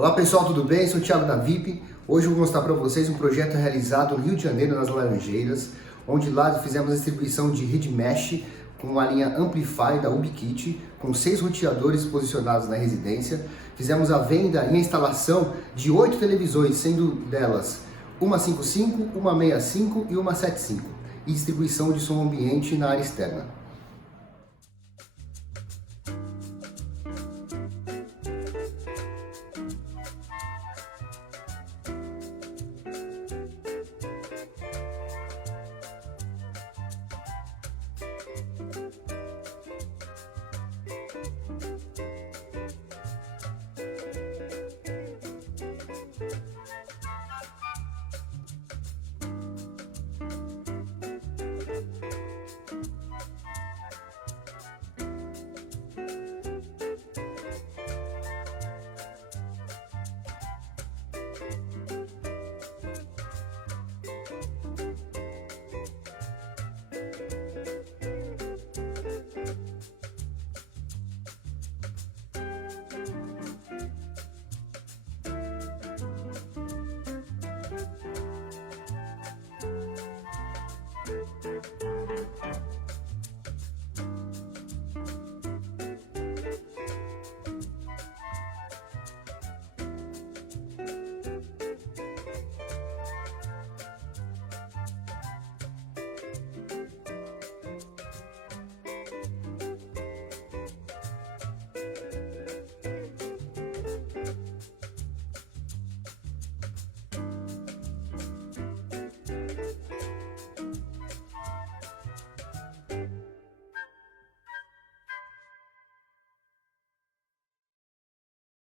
Olá pessoal, tudo bem? Sou o Thiago da VIP. Hoje eu vou mostrar para vocês um projeto realizado no Rio de Janeiro, nas Laranjeiras, onde lá fizemos a distribuição de rede mesh com a linha Amplify da UbiKit, com 6 roteadores posicionados na residência. Fizemos a venda e a instalação de 8 televisões, sendo delas uma 55, uma 65 e uma 75, e distribuição de som ambiente na área externa.